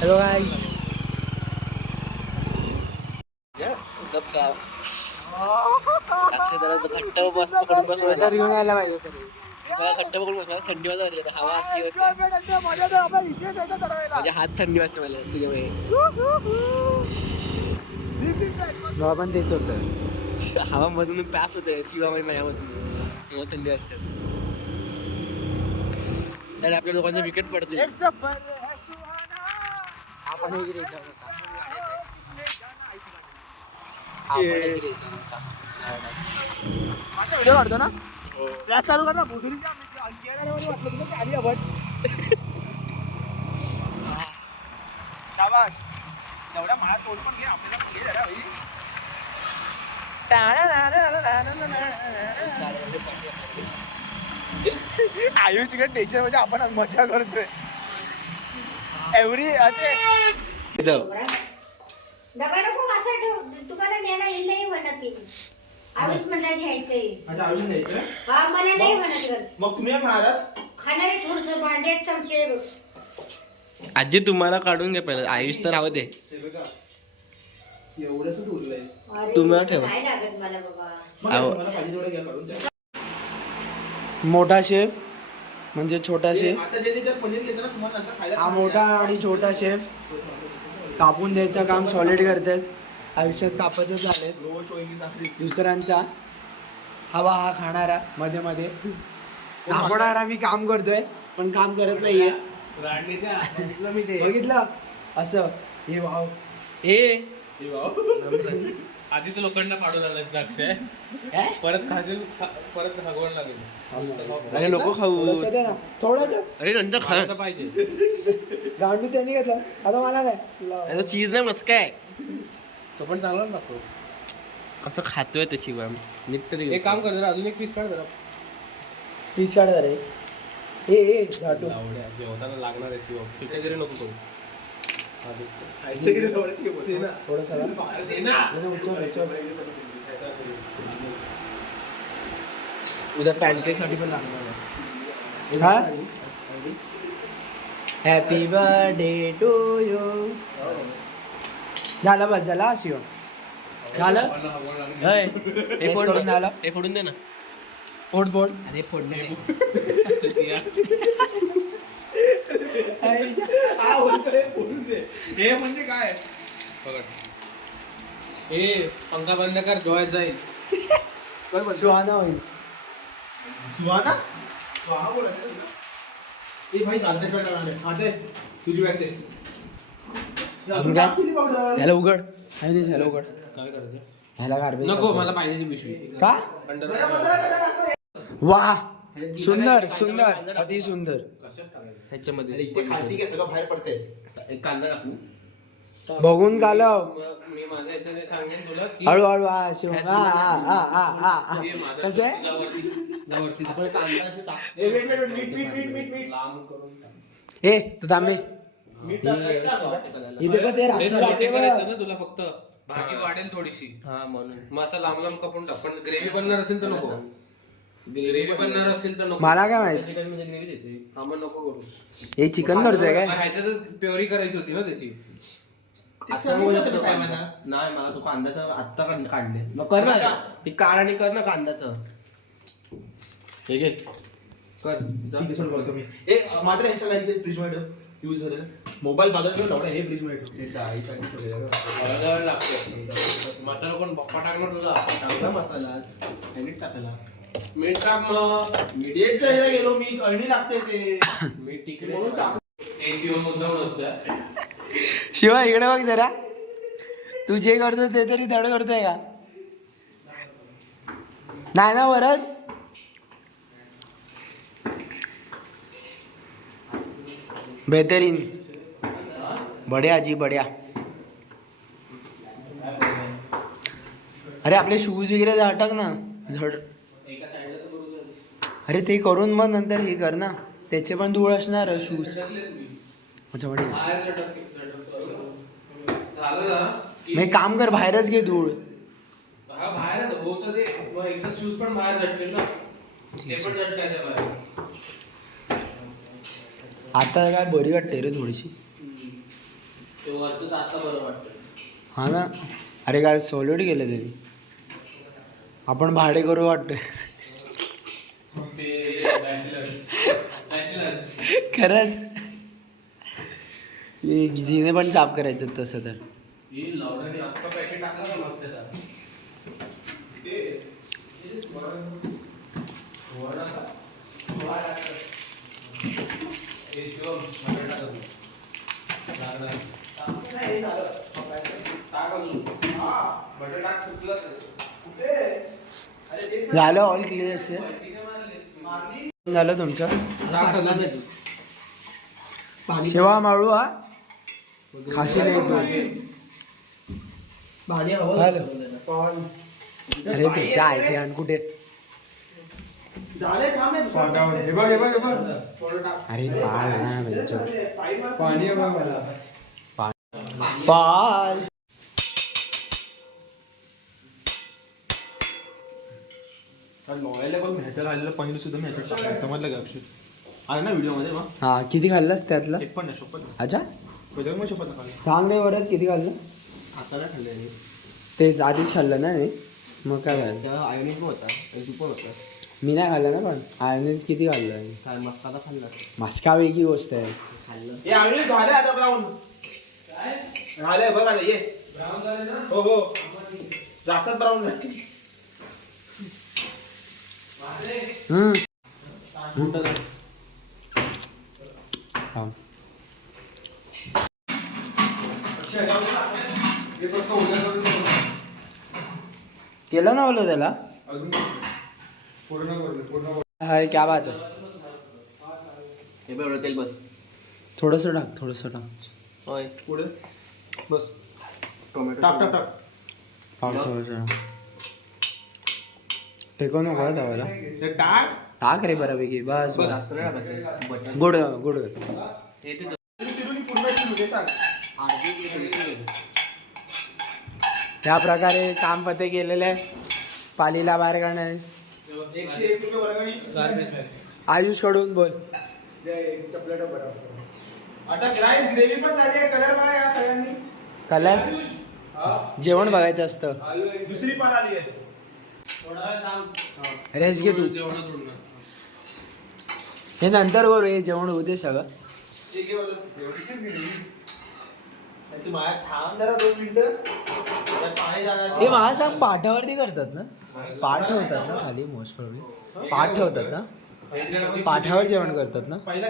Hello guys. घट्ट पकडून बसवायला घेऊन यायला पाहिजे तरी घट्ट पकडून बसवायला. थंडी वाजत आली हवा अशी होती म्हणजे हात थंडी वाजते मला तुझ्यामुळे. मला पण तेच होतं. हवा मधून पॅस होते शिवामाई माझ्यामधून थंडी वाजते. तर आपल्या लोकांचे विकेट पडते. आपण एक रेस होता. व्हिडिओ काढतो ना. फ्लॅश चालू कर ना. एवढा मला तोड पण घे आपल्याला घे जरा भाई. आयुषकडे टेन्शन म्हणजे आपण मजा करतोय एव्हरी डबा नको असं ठेव. तुम्हाला न्यायला येईल नाही म्हणत ते. आयुष म्हणला घ्यायचंय. अच्छा आयुष घ्यायचं. हा मला नाही म्हणत. मग तुम्ही काय खाणार? खाणार आहे थोडंसं भांड्यात चमचे. आजी तुम्हाला काढून घे पहिलं. आयुष तर राहू दे. एवढंच उरलंय. तुम्हाला ठेवा. नाही लागत मला बाबा. मोठा शेफ म्हणजे छोटा शेफ. आता ज्यांनी जर पनीर घेतलं ना तुम्हाला नंतर खायला हा मोठा आणि छोटा शेफ कापून द्यायचं काम सॉलिड करतात. आयुष्यात कापतच झाले दुसऱ्यांचा. हवा हा खाणारा मध्ये मध्ये दाखवणारा. मी काम करतोय पण काम करत नाहीये. बघितलं असं हे भाव आधीच लोकांना पाडून आलास द्राक्ष परत खाशील परत खागवण लागेल. अरे नको खाऊ. थोडस अरे नंतर खा पाहिजे. गांडू त्यांनी घेतला आता मला नाही. चीज नाही मस्त काय तो पण चांगला लागतो. कसं खातोय त्याची निघत. एक काम कर जरा अजून एक पीस काढ जरा. पीस काढ रे. ए झाटू आवड्या जेवताना लागणार आहे शिव. चिकन नको करू. थोडस उद्या पॅनकेक साठी पण लागणार आहे. Happy birthday to you. झालं बस झाला शिव. झालं हे करून झालं. हे फोडून दे ना. फोड फोड. अरे फोडणे हे म्हणजे काय बघ. हे पंखा बंद कर जोयात जाईल. सुहाना होईल. सुहाना सुहा बोलायचं ए भाई चालते आते तुझी बॅग दे. ह्याला उघड. ह्याला उघड. काय करायचं ह्याला गार्बेज नको मला पाहिजे ती पिशवी. का. अंडर वा सुंदर सुंदर अति सुंदर. ह्याच्यामध्ये बाहेर पडते. एक कांदा टाकू बघून कालव. मी माझ्या याच्याने सांगेन तुला की हळूहळू हा शिव. कसे आपण कांदा अशी टाक. लांब करून टाक. ए तू थांबे. इथे का ते ते रात्री साठी जाते करायचं बघ. ना तुला फक्त भाजी वाढेल थोडीशी. हा म्हणून मग असं लांब लांब कपून टाक. पण ग्रेव्ही बनणार असेल तर नको. ग्रेव्ही बनणार असेल तर नको. मला काय माहित. चिकन मध्ये ग्रेव्ही देते. हा मग नको करू. हे चिकन करतोय काय. ह्याच्यातच प्युरी करायची होती ना त्याची. नाही मला तो कांद्याचं आत्ता काढले. मग कर ना ती काढ आणि कर ना कांद्याचं. ठीक आहे कर. मात्र हे सगळं फ्रीज मध्ये यूज झालं. मोबाईल बाजूला हे फ्रीज मध्ये बरोबर लागतो. मसाला पण बप्पा टाकणार तुझा. चांगला मसाला मीठ टाकायला. मीठ टाक मग. मीडियट जायला गेलो मी. अळणी लागते ते मीठ तिकडे हे शिव मुद्दाम नसतं. शिवा इकडे बघ जरा. तू जे करतो ते तरी धड करतोय का. नाही ना परत. बेहतरीन. बढिया जी बढिया. अरे आपले शूज वगैरे अटक ना झड. अरे ते करून मग नंतर हे कर ना. त्याचे पण धूळ असणार शूज. अच्छा बढिया. झालं ना मी काम कर बाहेरच घे धूळ. हा बाहेर होतं ते. मग एक्सेल शूज पण बाहेर झटकेल ना. ते पण झटकायच्या बाहेर. आता काय बरी वाटते रे थोडीशी. तो वरचं तर आता बरं वाटतं. हा ना. अरे काय सॉलिड गेलं त्यांनी. आपण भाडे करू वाटतं. ते बॅचलर्स खरंच जिने पण साफ करायचं तसं तर. ही लावण्याने आत्ता पॅकेट टाकला का मस्त त्याला. हे शिवम बटाटा टाक अजून. लागणार. टाक अजून. बटाटा टाक सुकला झालं ऑल क्लिअर असेल. झालं तुमचं. शेवा माळू हा खाशील एक दोन. झालं. अरे त्याच्या आईचे आणि कुठे. अरे पाल लोळायला पण मेहतर आलेलं पाणी सुद्धा मेहतर टाकायचं समजलं का अक्षर आलं ना व्हिडिओमध्ये मग हा किती खाल्लंस त्यातलं. एक पण नाही शपथ नाही अच्छा बजरंग शपथ नाही चांगले वरत किती खाल्लं. आता नाही खाल्लं तेच आधीच खाल्लं ना मी. मग काय झालं. तेव्हा आयोनिक पण होता आणि तू पण होता. मी नाही खाल्लं ना पण आयनेच किती खाल्लं. काय मस्काला खाल्ला मास्का वेगळी गोष्ट आहे. खाल्लं. हे आम्ही झाले आता ब्राऊन झालंय बघ आता ये ब्राऊन झाले ना. हो हो जास्त ब्राऊन झाले हम्म. हे फक्त उद्या करू शकतो. केलं ना बोल त्याला. अजून पूर्ण हाय क्या बात है. हे बघ एवढं तेल बस. थोडंसं टाक थोडंसं टाक. होय पुढे बस टोमॅटो टाक टाक टाक टाक थोडंसं. टेकव नको हा तवाला. हे टाक टाक रे बऱ्यापैकी बस बस. जास्त नाही टाकायचं. Butter good good. हे ते चिरून पूर्ण चिरून घे सांग त्या प्रकारे काम फते केलेलं आहे. पालीला बाहेर काढण्याने 101 रुपये वर्गणी गार्बेज बॅग. आयुष कडून बोल. चपलेट आता राईस ग्रेव्ही पण झाली आहे कलर बघा या सगळ्यांनी कलर जेवण बघायचं असतं. दुसरी पण आली आहे थोडा वेळ थांब. रेस्ट घे तू. जेवणात उडणार. हे नंतर करू. हे जेवण होऊ दे सगळं. एक घे बरं. एवढीशीच ग्रेव्ही आणि तू माझ्या थांब जरा 2 मिनिटं त्यात पाणी जाणार हे मला सांग पाठावरती करतात ना. पाठ ठेवतात ना खाली मोस्ट प्रॉब्ली. पाठ ठेवतात ना. पाठावर जेवण करतात ना. पहिला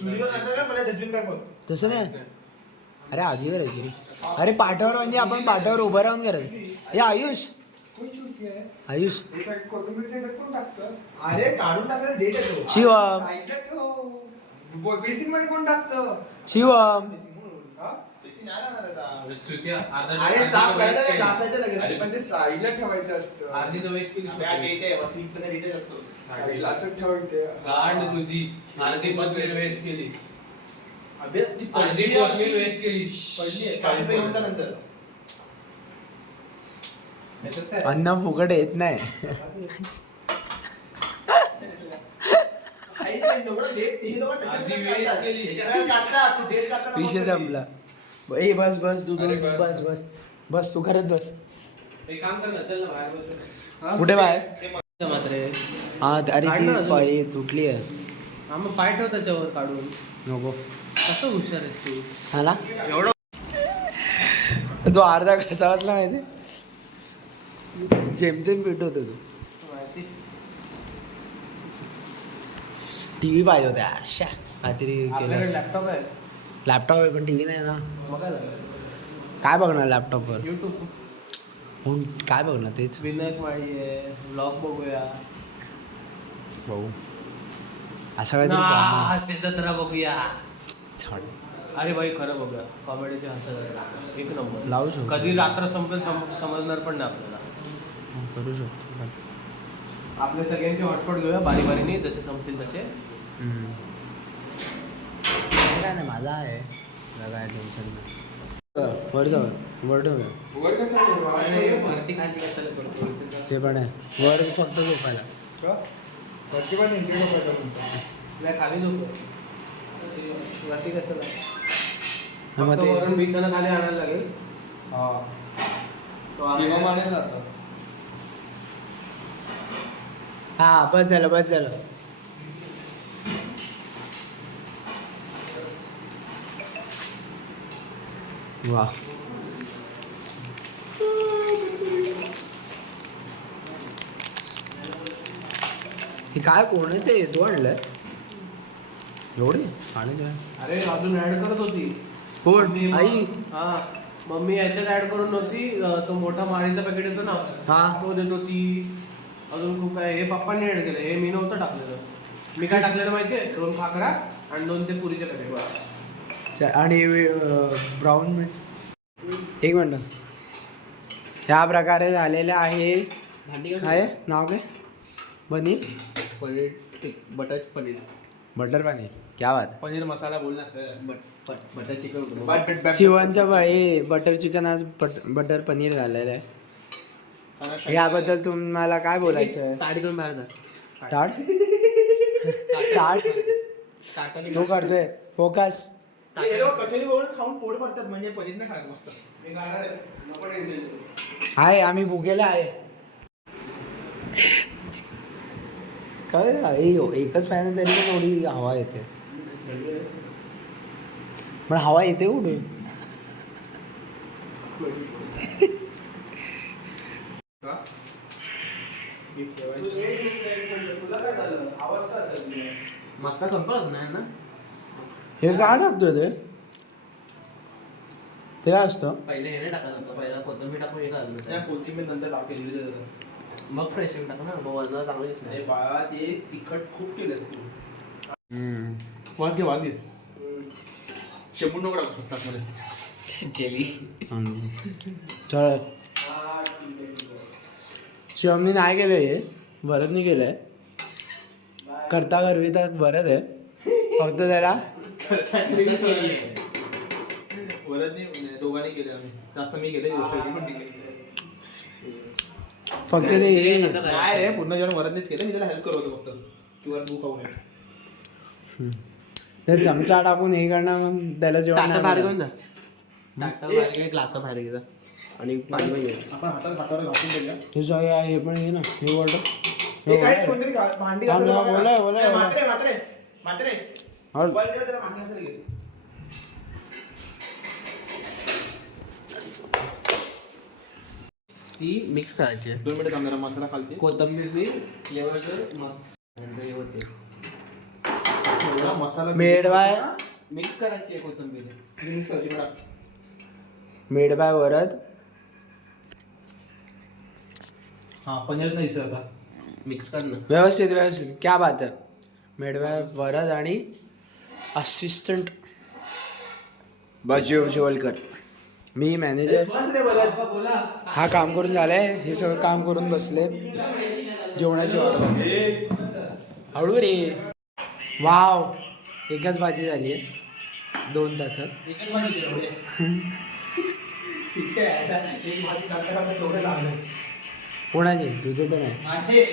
चुलीवर नंतर का मला डस्टबिन बॅग बघ तसं नाही. अरे आधी करायची रे. अरे पाठावर म्हणजे आपण पाठावर उभं राहून करायचं. हे आयुष आयुष अरे काढून टाकायला डेट येतो शिवम बेसिक मध्ये कोण टाकतं शिवम बेसिक नाही राहणार आता चुत्या. अर्धा अरे अर्धी साफ तर करायचं waste नाही, केली. घासायचं लगेच. अरे पण ते साईडला ठेवायचं असतं. अर्धी तर वेस्ट केलीस त्या तू. डेट आहे मग ती पण डेटच असतो साईडला असं ठेवायचे. गांड तुझी. अर्धी कोथिंबीर वेस्ट केलीस. अभ्यास ती अर्धी पडली कोथिंबीर वेस्ट केलीस. पडली आहे काही पेमेंटच्या नंतर याच्यात काय? अन्न फुकट येत नाही. काहीच नाही, एवढं डेट हे लोकं त्याच्यात आधी काढतात. waste केली. त्याच्यात काढतात, तू डेट काढताना विषय बघ संपला. ए बस बस तू अरे बस बस. बस बस तू करत बस. एक काम कर ना, चल ना बाहेर बसू. कुठे बाहेर. मात्र हा अरे काढ ना ती अजून. फळी तुटली आहे. हा मग पाय ठेव त्याच्यावर काढून. नको कसं हुशार आहेस तू. हा ना. एवढं तो अर्धा कसा वाचला माहिती. जेमतेम पेट होतो तू. माहिती. टीव्ही पाहिजे होता यार. शा काहीतरी आपल्याकडे केलं. लॅपटॉप आहे. लॅपटॉप आहे पण टीव्ही नाही ना. बघा ना काय बघणार लॅपटॉपवर. युट्यूब. कोण काय बघणार तेच. विनायक माळी आहे. व्लॉग बघूया. भाऊ असं काहीतरी हास्य जत्रा बघूया. छान अरे भाई खरं बघूया. कॉमेडीचे हास्य एक नंबर. लावू शकतो. कधी रात्र संपेल समजणार पण नाही आपल्याला. करू शकतो. आपल्या सगळ्यांचे हॉटस्पॉट घेऊया बारी बारीने जसे संपतील तसे. काय नाही माझा आहे. मला काय टेन्शन नाही. वर जाऊ वर ठेवूया. वर कसं ठेवलं? अरे वरती खाली कशाला करतो. ते पण आहे वर फक्त झोपायला. का? वरती पण एंट्री नको म्हणतो. नाही खाली झोप. वरती कशाला. मग फक्त ते वरून बिछाना खाली आणायला लागेल. हा तो आहे. शिवमाने जातं. हा बस झालं. वा हे काय कोणाचं येतो आणलंय एवढे पाण्याचं आहे. अरे अजून ऍड करत होती. कोण मम्मी- आई हा मम्मी याच्यात ऍड करून नव्हती. तो मोठा माळीचा पॅकेट येतो ना, हा तो देत होती. अजून खूप आहे. हे पप्पांनी ऍड केलं, हे मी नव्हतं टाकलेलं. मी काय टाकलेलं माहितीये, 2 खाकरा आणि 2 ते पुरीचे पॅकेट. आणि ब्राऊन एक मिनिट ह्या प्रकारे झालेले आहे. भांडी काय नाव काय पनीर पनीर बटर पनीर बटर पनीर क्या बात पनीर मसाला बोल ना सर. बटर चिकन शिवांचा बटर चिकन आज बटर पनीर झालेलं आहे. याबद्दल तुम्हाला काय बोलायचं आहे? ताडी करून बाहेर जा. ताट तो करतोय फोकस. कचोरी बघून खाऊन पोट भरतात म्हणजे पनीर नाही खायला मस्त. मी काढणार आहे. नको टेन्शन घेऊ. आहे आम्ही भुकेला आहे. काय एकच फॅन तरी पण थोडी हवा येते. पण हवा येते कुठे? तुला काय झालं? आवाज का असेल? मस्त संपत नाही ना. हे काय टाकतोय ते काय असतं? पहिले हे नाही टाकायचं होतं. पहिला कोथिंबीर टाकून हे घालून नाही, कोथिंबीर नंतर टाकेल. मग फ्रेश टाकू ना, मग वजन चांगलं दिसणार. अरे बाळा ते तिखट खूप केलंस तू. वास घे. शेंबूड नको टाकू ताकमध्ये. जेली चल शिवमनी नाही केलं हे भरतनी केलंय. करता करवी तर भरत आहे फक्त त्याला वरदनी दोघांनी केले आम्ही. जास्त मी केले गोष्ट पण ठीक आहे. फक्त ते हे काय रे पूर्ण जेवण वरदनीच केलं. मी त्याला हेल्प करत होतो फक्त किंवा तू खाऊ नये. ते चमचा टाकून हे करणं मग त्याला जेवण टाटा नाही बाहेर बनत. घेऊन जा. टाटा बाहेर घे, ग्लास बाहेर घे जा. आणि पाणी पण घे. आपण हातावर घासून देऊया. हे सगळं हे पण घे ना हे बोलतो हे काहीच कोणतरी भांडी थांब घासायला ना, बघा. बोला, बोला, ए, बोला. मात्रे हल. मोबाईल ठेवा, जरा भांडी घासायला घे. ती मिक्स करायची. 2 मिनिटं थांब जरा मसाला खालते. कोथिंबीर बी फ्लेवरचं मस्त नंतर हे होते. एवढा मसाला मेड बाय मिक्स करायची आहे कोथिंबीर. मिक्स करायची बघा. Made by Varad. हा पनीर नाही दिसत आता. मिक्स कर ना. व्यवस्थित क्या बात आहे. मेड बाय वरद आणि असिस्टंट बाजू जोवलकर. मी मॅनेजर. बस रे बोला. हा काम करून झालाय. हे सगळं काम करून बसले जेवणाची हळू रे. वाव एकच भाजी झाली आहे 2 तासात. एकच भाजी दे एवढे. ठीक आहे आता एक भाजी काढता तेवढे लागले. कोणाची तुझे तर नाही. माझे